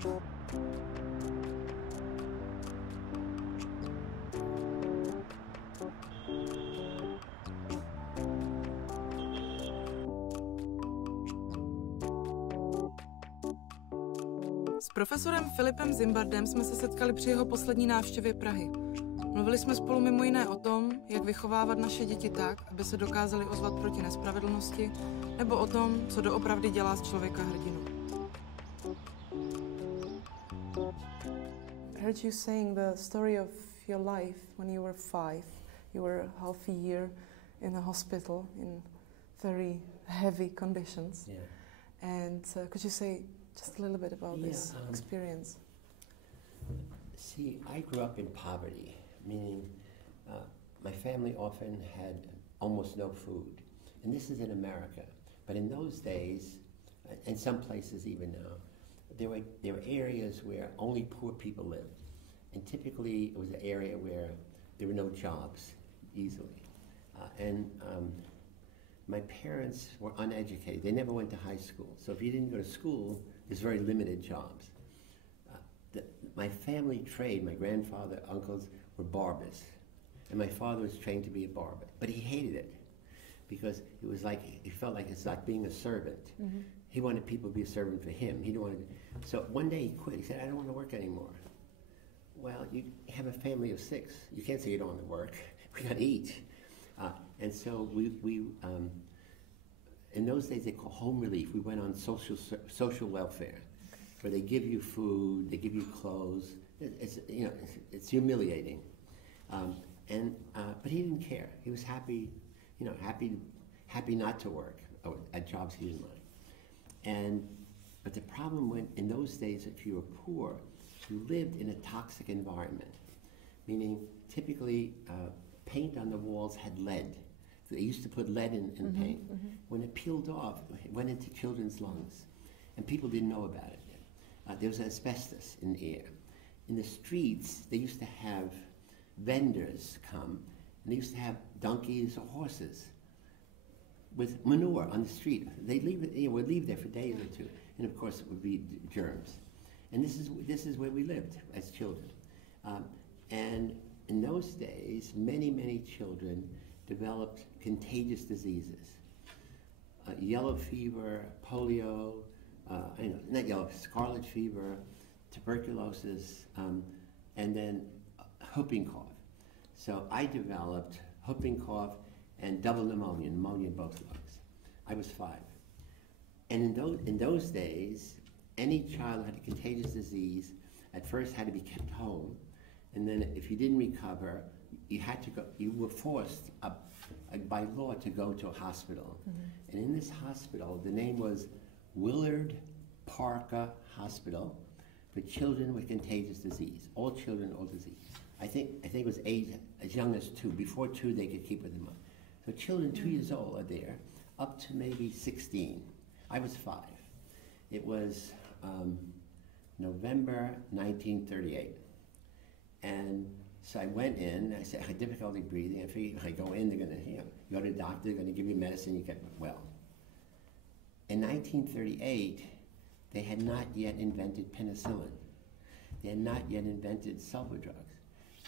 S profesorem Philipem Zimbardem jsme se setkali při jeho poslední návštěvě Prahy. Mluvili jsme spolu mimo jiné o tom, jak vychovávat naše děti tak, aby se dokázali ozvat proti nespravedlnosti, nebo o tom, co doopravdy dělá z člověka hrdinu. I heard you saying the story of your life when you were 5. You were half a year in a hospital in very heavy conditions. Yeah. And could you say just a little bit about this experience? See, I grew up in poverty, meaning my family often had almost no food. And this is in America. But in those days, and some places even now, there were areas where only poor people lived. And typically it was an area where there were no jobs easily. My parents were uneducated. They never went to high school. So if you didn't go to school, there's very limited jobs. My family trade, my grandfather, uncles were barbers. And my father was trained to be a barber. But he hated it because it was like, he felt like it's like being a servant. Mm-hmm. He wanted people to be a servant for him. He didn't want to. So one day he quit. He said, I don't want to work anymore. Well, you have a family of 6. You can't say you don't want to work. We got to eat. And so we in those days they call home relief. We went on social welfare, where they give you food, they give you clothes. It's humiliating. But he didn't care. He was happy, happy not to work at jobs he didn't like. But the problem when in those days, if you were poor, you lived in a toxic environment, meaning typically paint on the walls had lead. They used to put lead in paint. Mm-hmm. When it peeled off, it went into children's lungs, and people didn't know about it. There was asbestos in the air. In the streets, they used to have vendors come, and they used to have donkeys or horses with manure on the street. They'd leave it, would leave there for days or two, and of course it would be germs. And this is where we lived as children. And in those days, many children developed contagious diseases. Yellow fever, polio, scarlet fever, tuberculosis, and then whooping cough. So I developed whooping cough and double pneumonia in both lungs. I was 5. And in those days, any child who had a contagious disease at first had to be kept home, and then if you didn't recover, you had to go. You were forced by law to go to a hospital. Mm-hmm. And in this hospital, the name was Willarda Parkera Hospital for children with contagious disease. All children, all disease. I think it was age as young as 2. Before 2, they could keep with them up. So children 2 years old are there, up to maybe 16. I was 5. It was November 1938. And so I went in, I said, I had difficulty breathing. I figured if I go in, they're going to, you go to the doctor, they're going to give you medicine, you get well. In 1938, they had not yet invented penicillin. They had not yet invented sulfur drugs,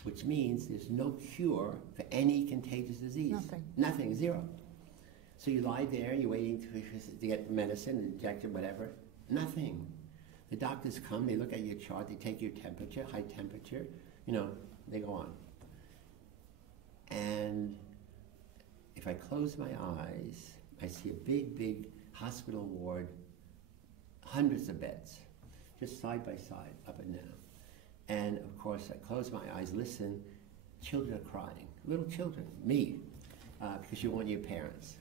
which means there's no cure for any contagious disease. Nothing, 0. So you lie there, you're waiting to get medicine, injected, whatever. Nothing. The doctors come, they look at your chart, they take your temperature, high temperature, they go on. And if I close my eyes, I see a big hospital ward, hundreds of beds, just side by side, up and down. And of course, I close my eyes, listen, children are crying, little children, me, because you want your parents,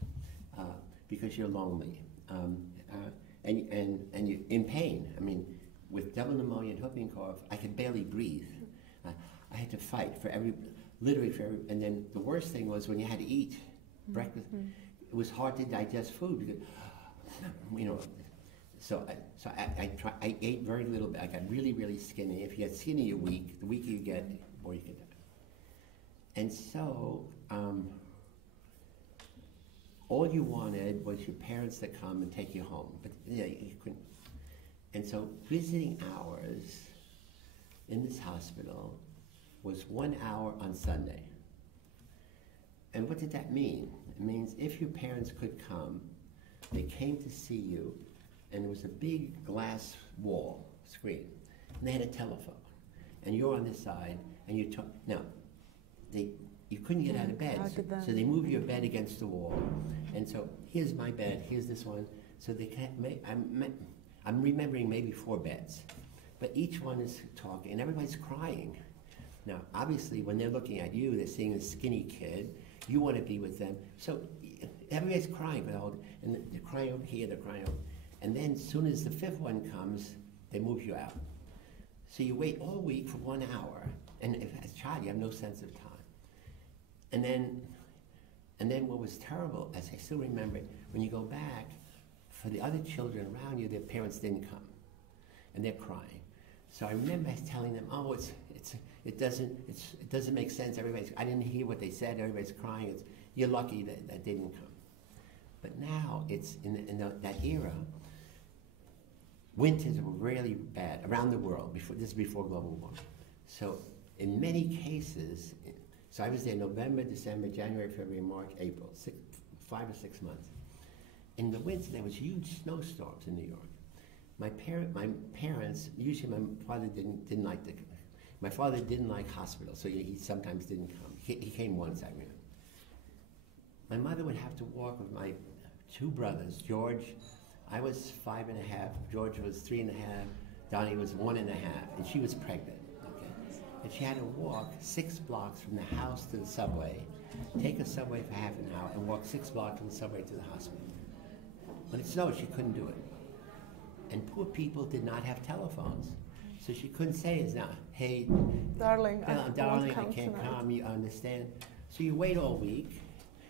because you're lonely, and you're in pain. I mean, with double pneumonia and whooping cough, I could barely breathe. I had to fight literally for every, and then the worst thing was when you had to eat breakfast, it was hard to digest food because, so I ate very little. I got really skinny. If you get skinny, you're weak. The weaker you get, the more you can die. And so, all you wanted was your parents to come and take you home. But you couldn't. And so visiting hours in this hospital was 1 hour on Sunday. And what did that mean? It means if your parents could come, they came to see you, and there was a big glass wall screen, and they had a telephone, and you're on this side, and you talk. Now, you couldn't get out of bed, so they moved your bed against the wall, and so here's my bed, here's this one, so they can't make. I'm remembering maybe 4 beds, but each one is talking, and everybody's crying. Now, obviously, when they're looking at you, they're seeing a skinny kid. You want to be with them, so everybody's crying, and they're crying over here, they're crying over. And then as soon as the 5th one comes, they move you out. So you wait all week for 1 hour, and as a child, you have no sense of time. And then what was terrible, as I still remember, when you go back, for the other children around you, their parents didn't come, and they're crying. So I remember telling them, "Oh, it doesn't make sense. I didn't hear what they said. Everybody's crying. You're lucky that they didn't come." But now it's in that era. Winters were really bad around the world. This is before global warming. So in many cases, so I was there November, December, January, February, March, April, 5 or 6 months. In the winter, there was huge snowstorms in New York. My parents, usually my father didn't like my father didn't like hospitals, so he sometimes didn't come. He came once, I remember. My mother would have to walk with my 2 brothers, George. I was 5 and a half, George was 3 and a half, Donnie was 1 and a half, and she was pregnant, okay? And she had to walk 6 blocks from the house to the subway, take a subway for half an hour, and walk 6 blocks from the subway to the hospital. When it snowed, she couldn't do it. And poor people did not have telephones. So she couldn't say, "Hey, darling, darling, I can't come, you understand?" So you wait all week,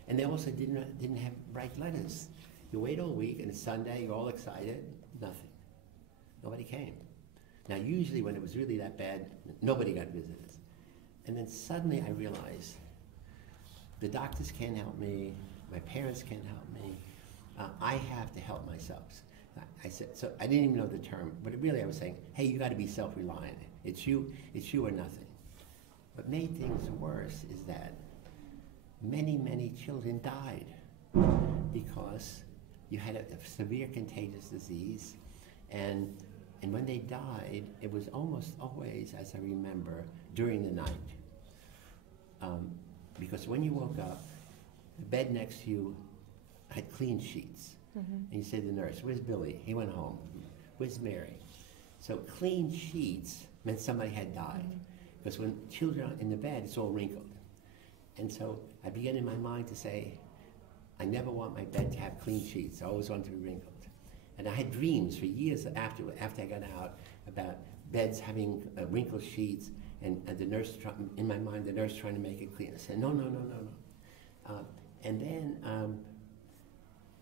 and they also didn't have write letters. You wait all week, and it's Sunday, you're all excited, nothing. Nobody came. Now, usually when it was really that bad, nobody got visitors. And then suddenly I realized, the doctors can't help me, my parents can't help me, I have to help myself. I said, so I didn't even know the term, but really I was saying, hey, you got to be self-reliant. It's you or nothing. What made things worse is that many, many children died because you had a severe contagious disease, and when they died, it was almost always, as I remember, during the night. Because when you woke up, the bed next to you had clean sheets. Mm-hmm. And you say to the nurse, "Where's Billy? He went home. Where's Mary?" So clean sheets meant somebody had died. Because when children are in the bed, it's all wrinkled. And so I began in my mind to say, I never want my bed to have clean sheets. I always want it to be wrinkled. And I had dreams for years after I got out about beds having wrinkled sheets, and the nurse, in my mind, the nurse trying to make it clean. I said, no. And then,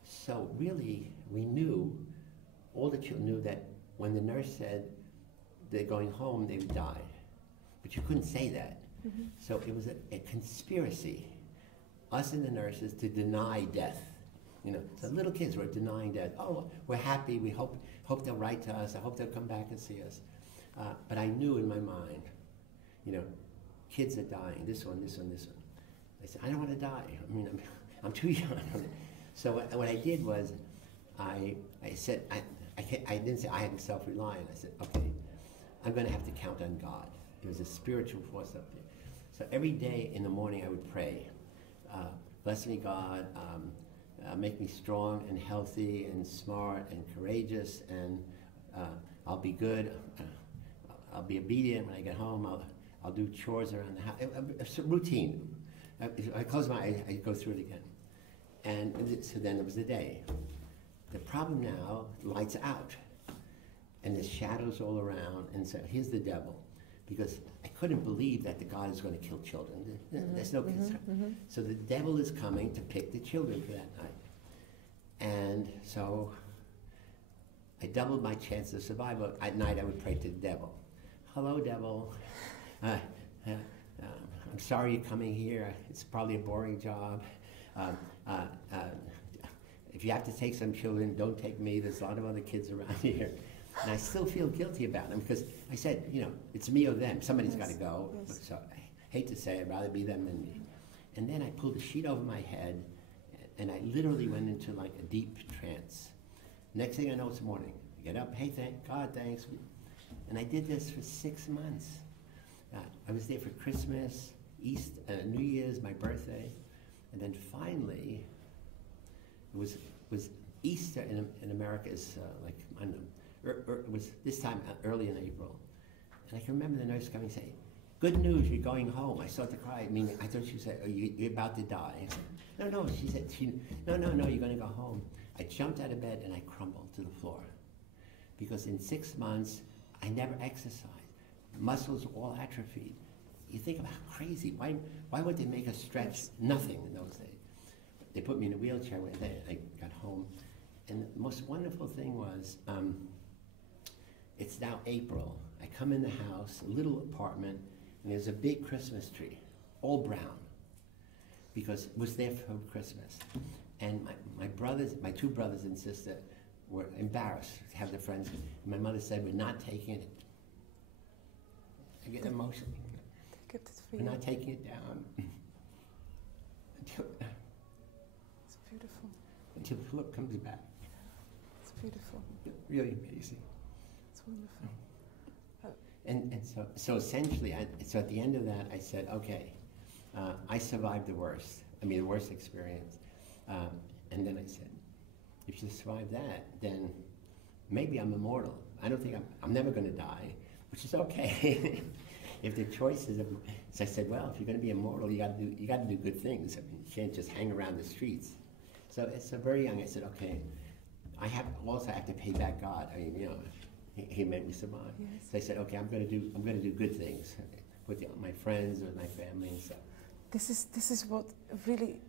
so really, we knew, all the children knew that when the nurse said they're going home, they died. But you couldn't say that. Mm-hmm. So it was a conspiracy, us and the nurses, to deny death. You know, the little kids were denying death. Oh, we're happy, we hope they'll write to us, I hope they'll come back and see us. But I knew in my mind, you know, kids are dying, this one. I said, I don't want to die. I mean, I'm too young. So what I did was, I said, I didn't say I am self-reliant. I said, okay, I'm going to have to count on God. There was a spiritual force up there. So every day in the morning I would pray, bless me God, make me strong and healthy and smart and courageous, and I'll be good, I'll be obedient when I get home, I'll do chores around the house. It's a routine. I close my eyes, I go through it again. And so then it was the day. The problem now, lights out, and there's shadows all around, and so here's the devil. Because I couldn't believe that the God is going to kill children. There's no concern. Mm-hmm. So the devil is coming to pick the children for that night. And so I doubled my chance of survival. At night I would pray to the devil. Hello, devil. I'm sorry you're coming here. It's probably a boring job. If you have to take some children, don't take me. There's a lot of other kids around here. And I still feel guilty about them because I said, you know, it's me or them. Somebody's got to go. Yes. So I hate to say it, I'd rather be them than me. And then I pulled a sheet over my head, and I literally went into like a deep trance. Next thing I know, it's morning. I get up, hey, thank God, thanks. And I did this for 6 months. I was there for Christmas, New Year's, my birthday, and then finally, it was Easter in America is like, I don't know, it was this time early in April. And I can remember the nurse coming and saying, good news, you're going home. I started to cry, meaning I thought she said, oh, you're about to die. I said, no, she said, no, you're going to go home. I jumped out of bed and I crumbled to the floor. Because in 6 months, I never exercised. Muscles all atrophied. You think about how crazy, why would they make us stretch? Nothing in those days. They put me in a wheelchair when I got home. And the most wonderful thing was, it's now April. I come in the house, a little apartment, and there's a big Christmas tree, all brown, because it was there for Christmas. And my two brothers and sister were embarrassed to have their friends. My mother said, we're not taking it. I get emotional. We're not taking it down. It's beautiful. Until Philip comes back. It's beautiful. Really amazing. It's wonderful. And so essentially, so at the end of that, I said, okay, I survived the worst. I mean, the worst experience. And then I said, if you survive that, then maybe I'm immortal. I don't think I'm never going to die, which is okay. If the choice is, so I said, well, if you're going to be immortal, you got to do good things. I mean, you can't just hang around the streets. So it's very young. I said, okay, I have to pay back God. I mean, you know, he made me survive. Yes. So I said, okay, I'm going to do good things with my friends, with my family, and stuff. This is what really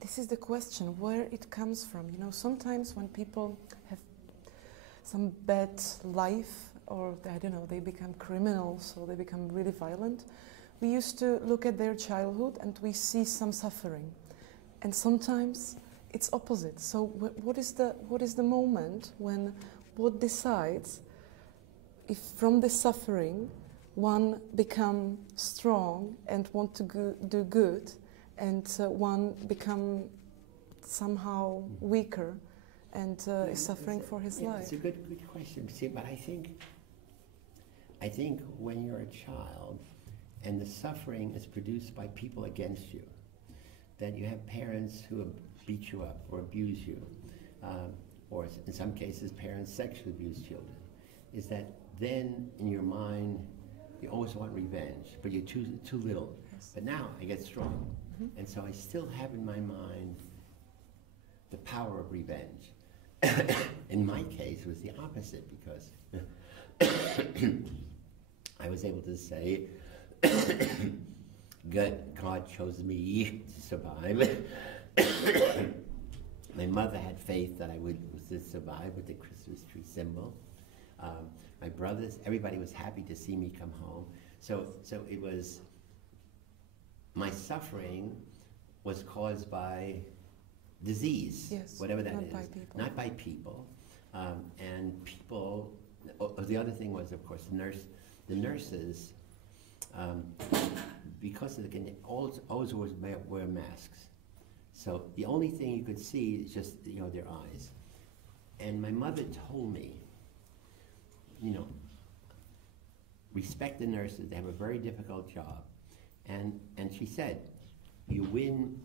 this is the question, where it comes from. You know, sometimes when people have some bad life, or I don't know, they become criminals or they become really violent, we used to look at their childhood and we see some suffering, and sometimes it's opposite. So what is the moment when what decides if from the suffering one become strong and want to do good, and one become somehow weaker and is suffering for his life? It's a good question. See, but I think when you're a child and the suffering is produced by people against you, that you have parents who beat you up or abuse you, or in some cases parents sexually abuse children, is that then in your mind you always want revenge, but you're too little. Yes. But now I get strong, and so I still have in my mind the power of revenge. In my case, it was the opposite, because I was able to say, God chose me to survive. My mother had faith that I would survive with the Christmas tree symbol. My brothers, everybody was happy to see me come home. So it was, my suffering was caused by disease, yes, whatever that not is. By people. Not by people. And people, the other thing was, of course, the nurses, because of the condition, always wear masks. So the only thing you could see is just, you know, their eyes. And my mother told me, you know, respect the nurses, they have a very difficult job. And she said, you win,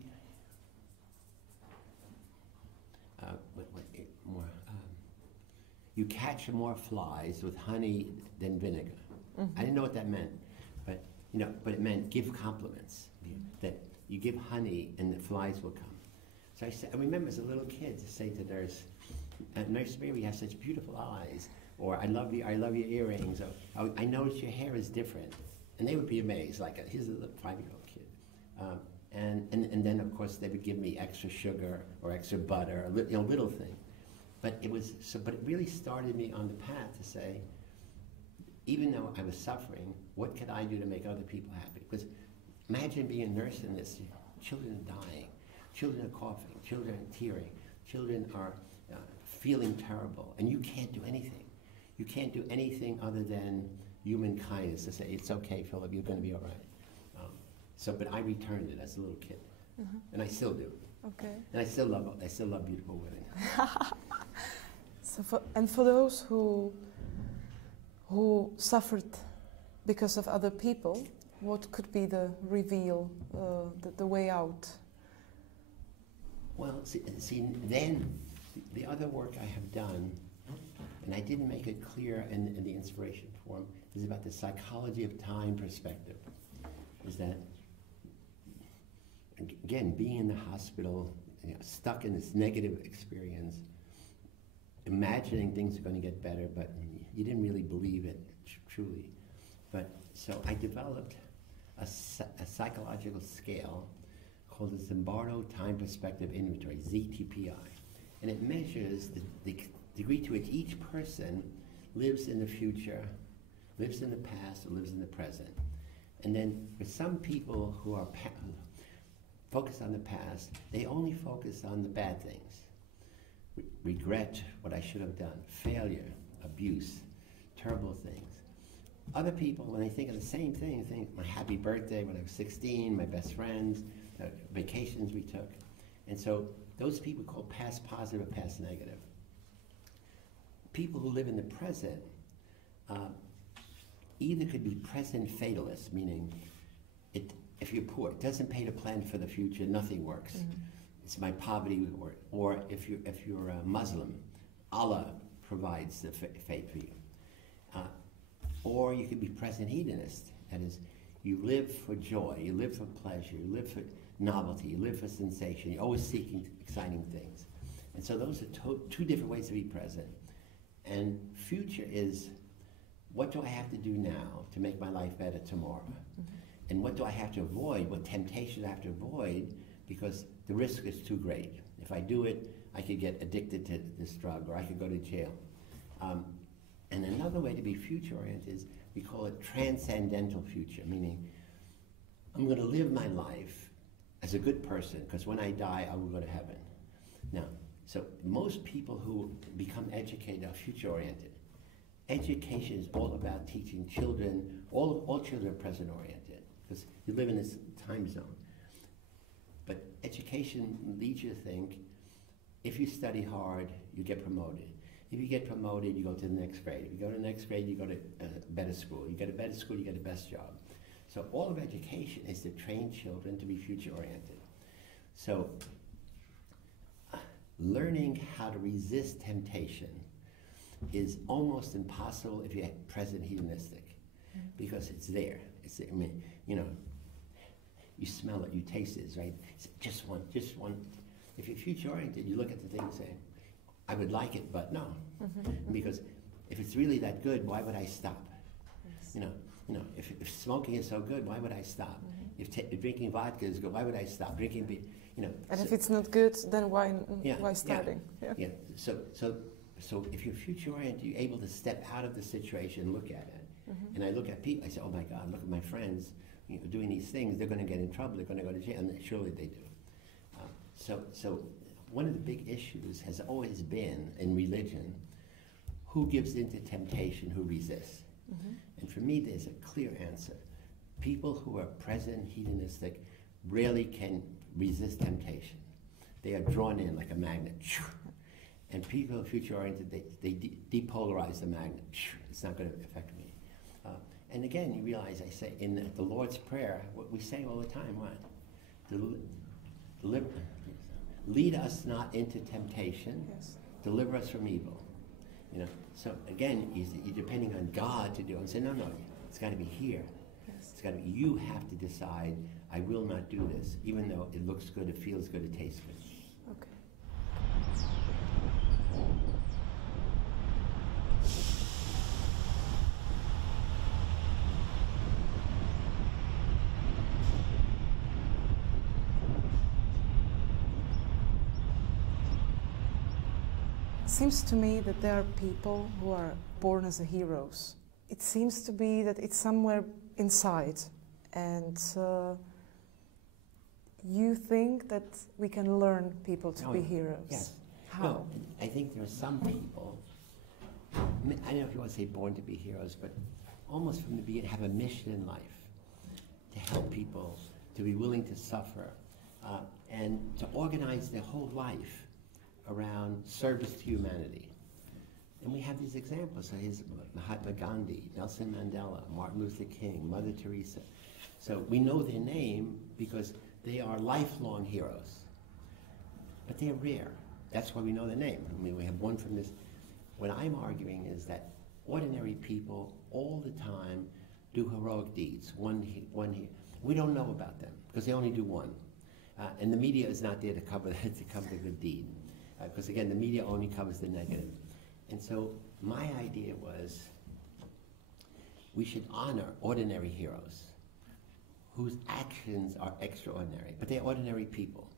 you catch more flies with honey than vinegar. I didn't know what that meant, but you know, but it meant give compliments. That you give honey and the flies will come. So I remember as a little kid to say to nurse, Nurse Mary, you have such beautiful eyes, or I love your earrings, or I notice your hair is different, and they would be amazed. Like here's a little 5-year-old kid, and then of course they would give me extra sugar or extra butter, or, you know, little thing. But it really started me on the path to say, even though I was suffering, what could I do to make other people happy? Because imagine being a nurse in this, children are dying, children are coughing, children are tearing, children are feeling terrible, and you can't do anything. You can't do anything other than human kindness to say, it's okay, Philip, you're going to be all right. But I returned it as a little kid, and I still do. Okay. And I still love beautiful women. So for those who suffered because of other people, what could be the reveal, the way out? Well, see, then the other work I have done, and I didn't make it clear in the inspiration form, is about the psychology of time perspective. Is that, again, being in the hospital, stuck in this negative experience, imagining things are going to get better, but you didn't really believe it truly. But so I developed a psychological scale called the Zimbardo Time Perspective Inventory, ZTPI. And it measures the degree to which each person lives in the future, lives in the past, or lives in the present. And then for some people who are focused on the past, they only focus on the bad things. Regret, what I should have done, failure, abuse, terrible things. Other people, when they think of the same thing, think my happy birthday when I was 16, my best friends, vacations we took. And so those people are called past positive or past negative. People who live in the present either could be present fatalists, meaning if you're poor, it doesn't pay to plan for the future, nothing works. It's my poverty, or if you're a Muslim, Allah provides the fate for you. Or you could be present hedonist, that is, you live for joy, you live for pleasure, you live for novelty, you live for sensation, you're always seeking exciting things. And so those are two different ways to be present. And future is, what do I have to do now to make my life better tomorrow? And what do I have to avoid, what temptation I have to avoid, because the risk is too great. If I do it, I could get addicted to this drug, or I could go to jail. And another way to be future-oriented is, we call it transcendental future, meaning I'm going to live my life as a good person, because when I die, I will go to heaven. Now, so most people who become educated are future-oriented. Education is all about teaching children, all children are present-oriented, because you live in this time zone. But education leads you to think, if you study hard, you get promoted. If you get promoted, you go to the next grade. If you go to the next grade, you go to a better school. You get a better school, you get a best job. So all of education is to train children to be future-oriented. So learning how to resist temptation is almost impossible if you're present hedonistic, because it's there. It's, I mean, you know, you smell it, you taste it, right? It's just one. If you're future-oriented, you look at the thing and say, I would like it, but no. Because if it's really that good, why would I stop? Yes. You know, if smoking is so good, why would I stop? If drinking vodka is good, why would I stop? Drinking beer, you know. And so if it's not good, then why starting? Yeah. So if you're future-oriented, you're able to step out of the situation, look at it. And I look at people, I say, oh my God, look at my friends, you know, doing these things, they're going to get in trouble, they're going to go to jail, and surely they do. So one of the big issues has always been, in religion, who gives in to temptation, who resists? And for me, there's a clear answer. People who are present, hedonistic, rarely can resist temptation. They are drawn in like a magnet. And people who are future-oriented, they depolarize the magnet. It's not going to affect me. And again, you realize, I say, in the Lord's Prayer, what we say all the time, what? Lead us not into temptation, deliver us from evil. You know, so again, you're depending on God to do it. And say, no, it's got to be here. It's got to be, you have to decide, I will not do this, even though it looks good, it feels good, it tastes good. Okay. It seems to me that there are people who are born as heroes. It seems to be that it's somewhere inside, and you think that we can learn people to be heroes. Yes. How? Well, I think there are some people, I don't know if you want to say born to be heroes, but almost from the beginning have a mission in life to help people, to be willing to suffer, and to organize their whole life around service to humanity. And we have these examples. So here's Mahatma Gandhi, Nelson Mandela, Martin Luther King, Mother Teresa. So we know their name because they are lifelong heroes. But they're rare. That's why we know their name. I mean, we have one from this. What I'm arguing is that ordinary people all the time do heroic deeds. One here. We don't know about them because they only do one. And the media is not there to cover the good deed. Because again, the media only covers the negative. And so my idea was we should honor ordinary heroes whose actions are extraordinary, but they're ordinary people.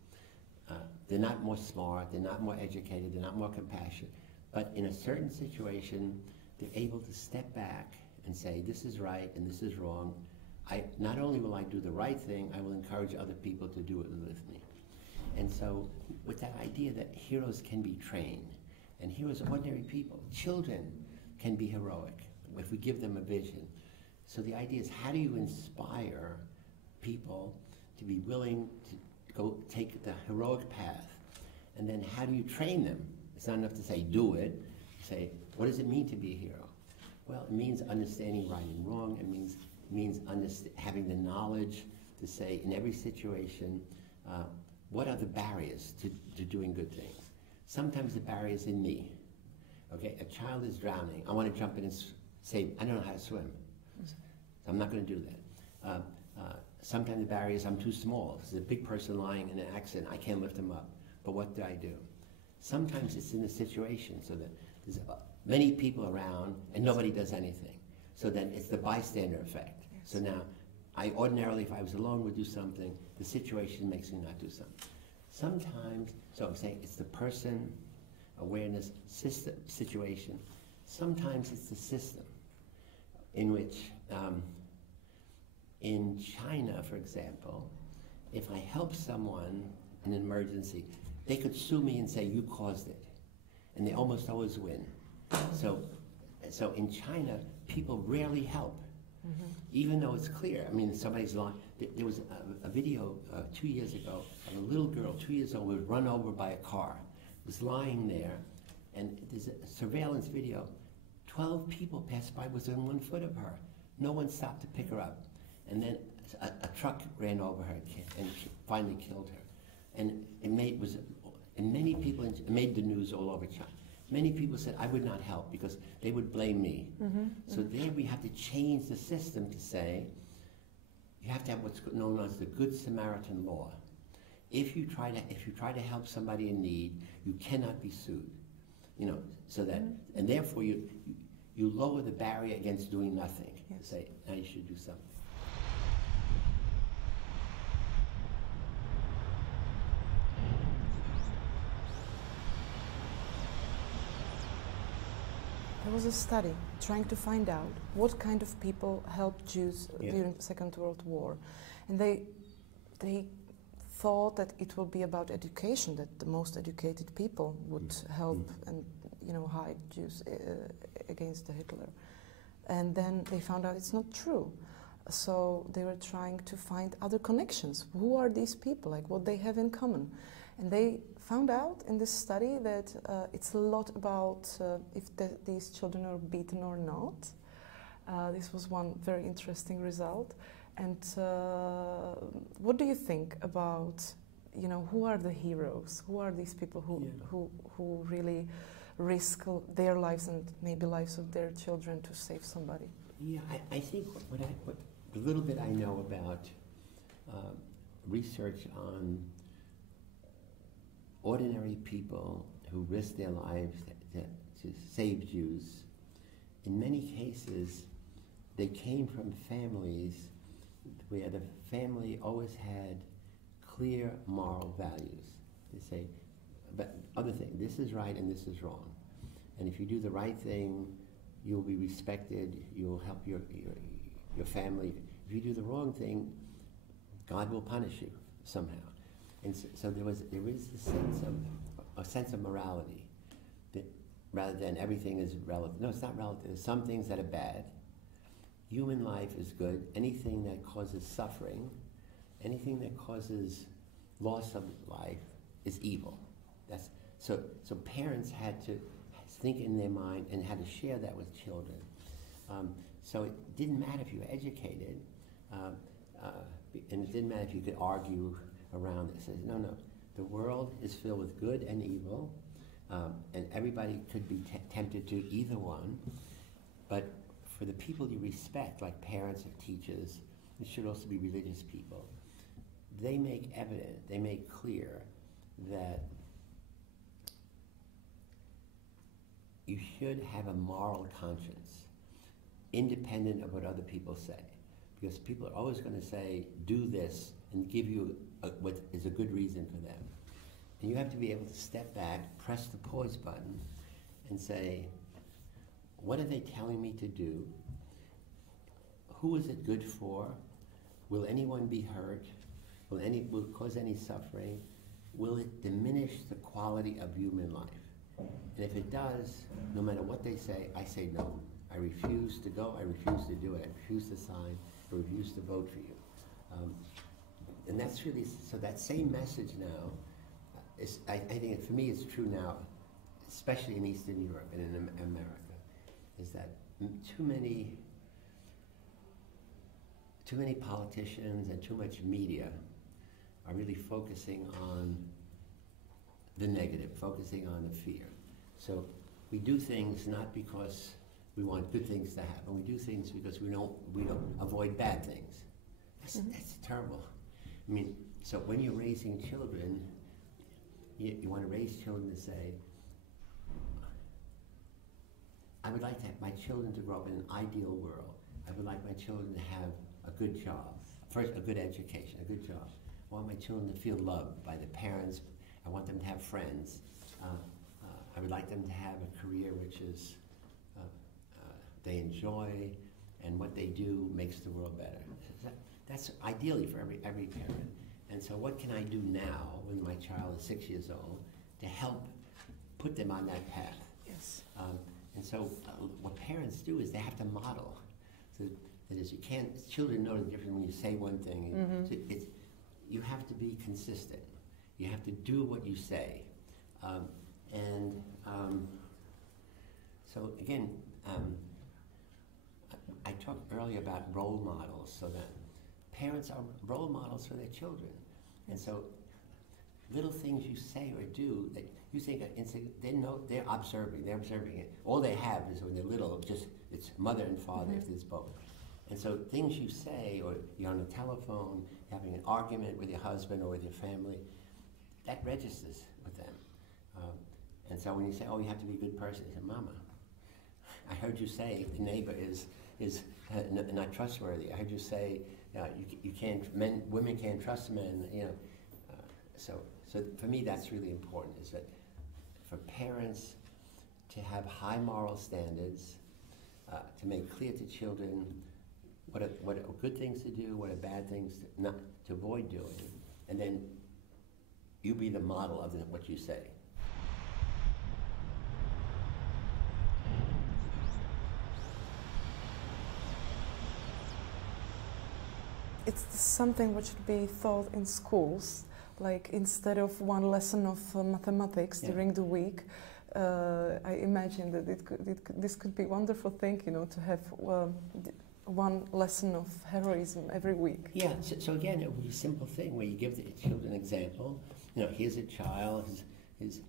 They're not more smart, they're not more educated, they're not more compassionate, but in a certain situation, they're able to step back and say, this is right and this is wrong. Not only will I do the right thing, I will encourage other people to do it with me. And so with that idea that heroes can be trained, and heroes are ordinary people. Children can be heroic if we give them a vision. So the idea is, how do you inspire people to be willing to go take the heroic path? And then how do you train them? It's not enough to say, do it. Say, what does it mean to be a hero? Well, it means understanding right and wrong. It means having the knowledge to say, in every situation, what are the barriers to doing good things? Sometimes the barrier is in me. Okay, a child is drowning. I want to jump in and say, I don't know how to swim. So I'm not going to do that. Sometimes the barrier is I'm too small. There's a big person lying in an accident. I can't lift him up. But what do I do? Sometimes it's in the situation so that there's many people around and nobody does anything. So then it's the bystander effect. Yes. So now, I ordinarily, if I was alone, would do something. The situation makes me not do something. Sometimes, so I'm saying it's the person, awareness, system, situation. Sometimes it's the system in which, in China, for example, if I help someone in an emergency, they could sue me and say, you caused it. And they almost always win. So in China, people rarely help. Mm-hmm. Even though it's clear. I mean, somebody's lying. There was a video 2 years ago of a little girl, 2 years old, was run over by a car. Was lying there, and there's a surveillance video. 12 people passed by, was within 1 foot of her. No one stopped to pick her up. And then a truck ran over her and finally killed her. And it made the news all over China. Many people said, I would not help because they would blame me. Mm-hmm. So there we have to change the system to say, you have to have what's known as the Good Samaritan law. If you try to help somebody in need, you cannot be sued. You know, so that, mm-hmm. and therefore you lower the barrier against doing nothing. Yes. To say, now you should do something. There was a study trying to find out what kind of people helped Jews during the Second World War. And they thought that it will be about education, that the most educated people would help and, you know, hide Jews against Hitler. And then they found out it's not true. So they were trying to find other connections. Who are these people? Like, what they have in common? And they found out in this study that it's a lot about if these children are beaten or not. This was one very interesting result. And what do you think about, you know, who are the heroes? Who are these people who really risk their lives and maybe lives of their children to save somebody? Yeah, I think what the little bit I know about research on ordinary people who risk their lives to save Jews, in many cases, they came from families where the family always had clear moral values. They say, but other thing, this is right and this is wrong. And if you do the right thing, you'll be respected, you'll help your family. If you do the wrong thing, God will punish you somehow. And so there is a sense a sense of morality, that rather than everything is relative. No, it's not relative. There's some things that are bad. Human life is good. Anything that causes suffering, anything that causes loss of life is evil. So parents had to think in their mind and had to share that with children. So it didn't matter if you were educated, and it didn't matter if you could argue around it. It says, no, the world is filled with good and evil, and everybody could be tempted to either one, but for the people you respect, like parents or teachers, it should also be religious people, they make evident, they make clear that you should have a moral conscience, independent of what other people say. Because people are always going to say, do this, and give you what is a good reason for them. And you have to be able to step back, press the pause button, and say, what are they telling me to do? Who is it good for? Will anyone be hurt? Will it cause any suffering? Will it diminish the quality of human life? And if it does, no matter what they say, I say no. I refuse to go, I refuse to do it, I refuse to sign, I refuse to vote for you. And that's really, so that same message now, I think for me it's true now, especially in Eastern Europe and in America, is that too many politicians and too much media are really focusing on the negative, focusing on the fear. So we do things not because we want good things to happen. We do things because we don't avoid bad things. That's terrible. I mean, so when you're raising children, you want to raise children to say, I would like to have my children to grow up in an ideal world. I would like my children to have a good job. First, a good education, a good job. I want my children to feel loved by the parents. I want them to have friends. I would like them to have a career which is they enjoy, and what they do makes the world better. That's ideally for every parent. And so what can I do now, when my child is 6 years old, to help put them on that path? Yes. And so what parents do is they have to model. So that is, children know the difference when you say one thing. So you have to be consistent. You have to do what you say. So again, I talked earlier about role models, so that parents are role models for their children. And so little things you say or do that you think are they're observing it. All they have is when they're little, it's mother and father if there's both. And so things you say, or you're on the telephone, having an argument with your husband or with your family, that registers with them. And so when you say, oh, you have to be a good person, you say, Mama, I heard you say the neighbor is not trustworthy. I heard you say women can't trust men. So for me, that's really important. Is that for parents to have high moral standards, to make clear to children what are good things to do, what are bad things to avoid doing, and then you be the model of what you say. It's something which should be taught in schools, like instead of one lesson of mathematics during the week. I imagine that this could be a wonderful thing, to have one lesson of heroism every week. Yeah, so again, it would be a simple thing where you give the children an example. Here's a child, his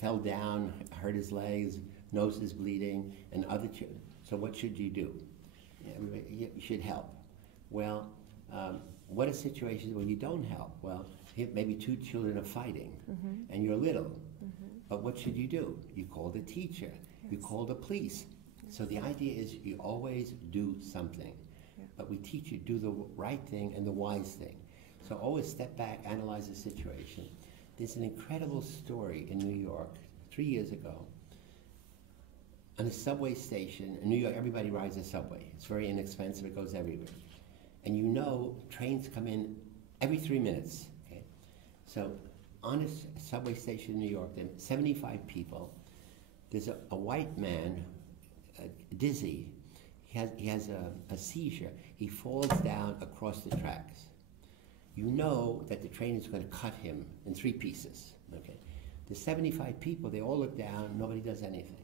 fell down, hurt his legs, nose is bleeding, and other children. So what should you do? You should help. Well, what are situations where you don't help? Well, maybe two children are fighting, and you're little. But what should you do? You call the teacher. You call the police. So the idea is you always do something. But we teach you do the right thing and the wise thing. So always step back, analyze the situation. There's an incredible story in New York 3 years ago. On a subway station in New York, everybody rides a subway. It's very inexpensive, it goes everywhere. And trains come in every 3 minutes. Okay? So on a subway station in New York, there are 75 people. There's a white man, dizzy. He has a seizure. He falls down across the tracks. You know that the train is going to cut him in 3 pieces. Okay, the 75 people, they all look down. Nobody does anything.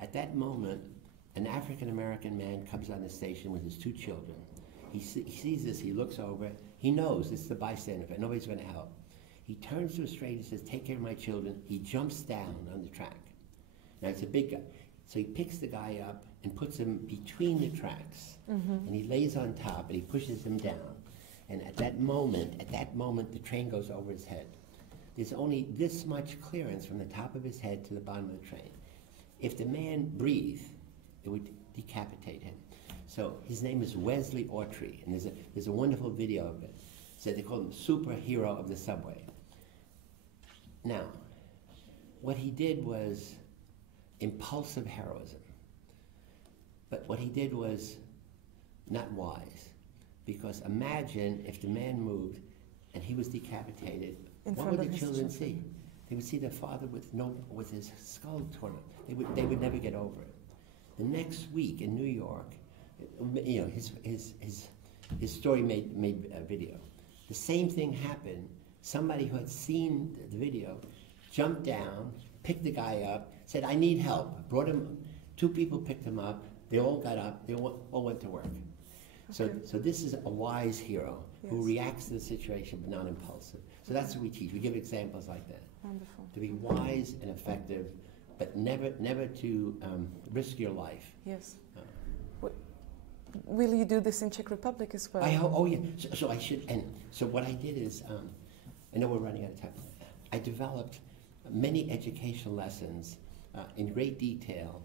At that moment, an African-American man comes on the station with his 2 children. He sees this. He looks over. He knows it's the bystander effect. Nobody's going to help. He turns to a stranger and says, "Take care of my children." He jumps down on the track. Now, it's a big guy. So he picks the guy up and puts him between the tracks. And he lays on top and he pushes him down. And at that moment, the train goes over his head. There's only this much clearance from the top of his head to the bottom of the train. If the man breathed, it would decapitate him. So his name is Wesley Autry, and there's a wonderful video of it. So they call him superhero of the subway. Now, what he did was impulsive heroism. But what he did was not wise. Because imagine if the man moved and he was decapitated, what would the children see? They would see their father with his skull torn up. They would never get over it. The next week in New York, you know, his story made a video. The same thing happened. Somebody who had seen the video jumped down, picked the guy up, said, "I need help." Brought him. 2 people picked him up. They all got up. They all went to work. Okay. So this is a wise hero who reacts to the situation but not impulsive. So that's what we teach. We give examples like that. Wonderful. To be wise and effective, but never to risk your life. Yes. Will you do this in Czech Republic as well? Oh yeah. So I should. And so what I did is, I know we're running out of time. I developed many educational lessons in great detail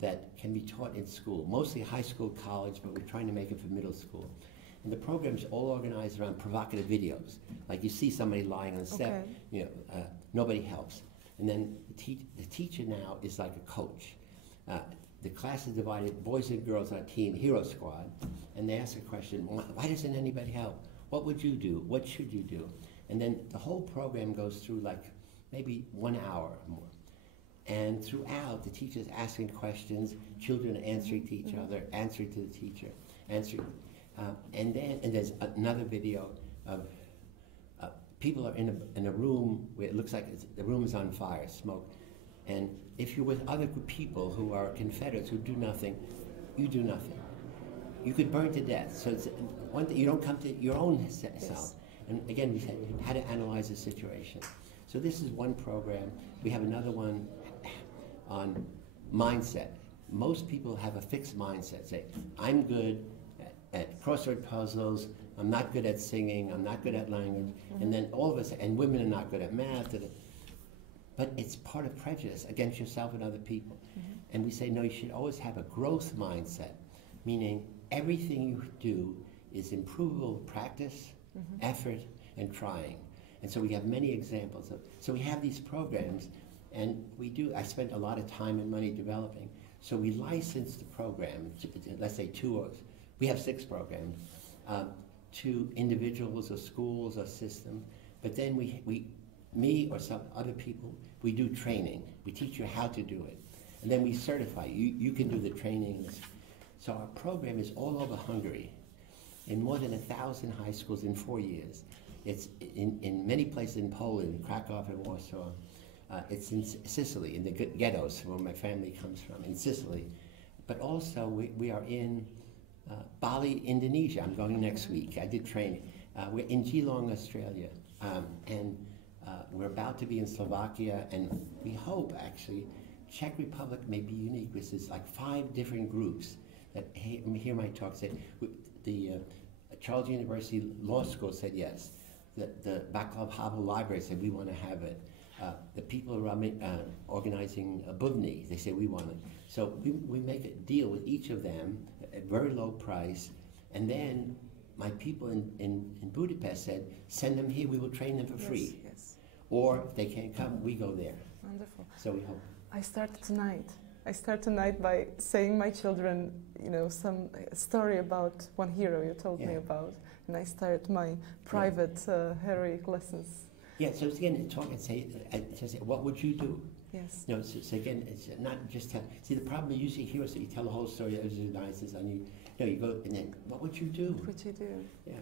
that can be taught in school, mostly high school, college, but we're trying to make it for middle school. And the program's all organized around provocative videos. Like you see somebody lying on the step, you know, nobody helps. And then the teacher now is like a coach. The class is divided, boys and girls on a team, hero squad, and they ask a question, why doesn't anybody help? What would you do? What should you do? And then the whole program goes through like maybe 1 hour or more. And throughout, the teacher's asking questions, children answering to each other, answering to the teacher, answering. And there's another video of people are in a room where it looks like the room is on fire, smoke. And if you're with other people who are Confederates who do nothing, you do nothing. You could burn to death. So it's one thing, you don't come to your own self. And again, we said how to analyze the situation. So this is one program. We have another one on mindset. Most people have a fixed mindset. Say, I'm good at crossword puzzles, I'm not good at singing, I'm not good at language, and then all of us, and women are not good at math, but it's part of prejudice against yourself and other people. And we say, no, you should always have a growth mindset, meaning everything you do is improvable practice, effort, and trying. And so we have many examples of, so we have these programs, and I spent a lot of time and money developing. So we license the program, let's say we have 6 programs, to individuals or schools or systems, but then me or some other people, we do training. We teach you how to do it. And then we certify you. You can do the training. So our program is all over Hungary, in more than 1,000 high schools in 4 years. It's in many places in Poland, Krakow and Warsaw. It's in Sicily, in the ghettos where my family comes from, in Sicily. But also we are in Bali, Indonesia. I'm going next week. I did training. We're in Geelong, Australia. And we're about to be in Slovakia, and we hope, actually, Czech Republic may be unique because it's like 5 different groups that hear my talk. Say, the Charles University Law School said yes. The Václav Havel Library said we want to have it. The people who are organizing Bubny, they say we want it. So we make a deal with each of them at very low price, and then my people in Budapest said, send them here, we will train them for free. Yes. Or if they can't come, we go there. Wonderful. So we hope. I start tonight by saying my children, some story about one hero you told me about, and I start my private heroic lessons Yeah, so again, talk and say, what would you do? Yes. You know, so again, it's not just tell. See, the problem you usually hear is that you tell the whole story. It was nice, it's on you. No, you go and then, what would you do? What would you do? Yeah.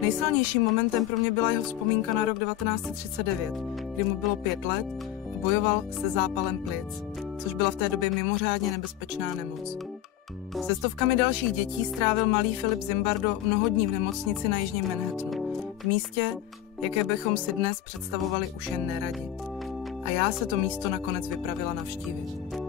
Nejsilnějším momentem pro mě byla jeho vzpomínka na rok 1939, kdy mu bylo 5 let a bojoval se zápalem plic, což byla v té době mimořádně nebezpečná nemoc. Se stovkami dalších dětí strávil malý Philip Zimbardo mnoho dní v nemocnici na jižním Manhattanu, v místě, jaké bychom si dnes představovali už jen neradi. A já se to místo nakonec vypravila navštívit.